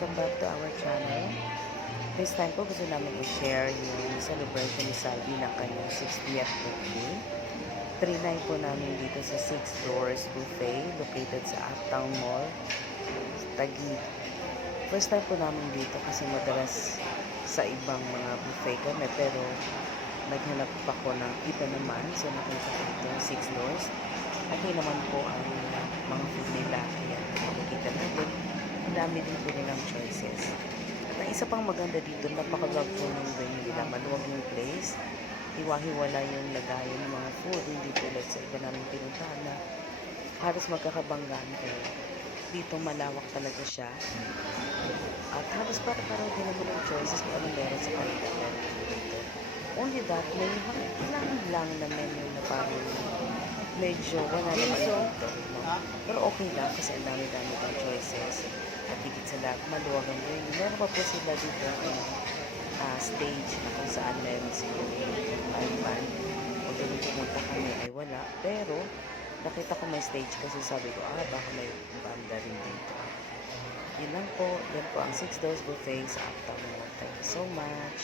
welcome back to our channel. This time po gusto namin i-share yung celebration ni Salvi na kanyang 60th birthday. Trinay po namin dito sa 6 Doors Buffet located sa Uptown Mall, Taguig. First time po namin dito kasi madalas sa ibang mga buffet kami pero naghanap pa ko ng iba naman. So nakita ko itong 6 Doors. Okay naman po ang mga food nila. Ayan, makikita natin. Ang dami din po nilang choices. At ang isa pang maganda dito, napaka-love po ng venue nila. Maluwag yung place. Hiwa-hiwala yung lagayan ng mga food. Hindi tulad sa iba namin pinuntahan na halos magkakabanggaan kayo. Dito malawak talaga siya. At halos para din naman yung choices kung anong meron sa kanila. Only that, may lang na menu na parang medyo wala naman dito. No? Pero okay lang kasi ang dami-dami pang choices. At higit sa lahat, maluwag ang venue. Meron pa po sila dito stage na kung saan meron siguro yung band. Kung doon pumunta kami ay wala. Pero nakita ko may stage kasi sabi ko, baka may banda rin dito. Yun lang po. Yan po ang 6 Doors Buffet sa Uptown Mall. Thank you so much.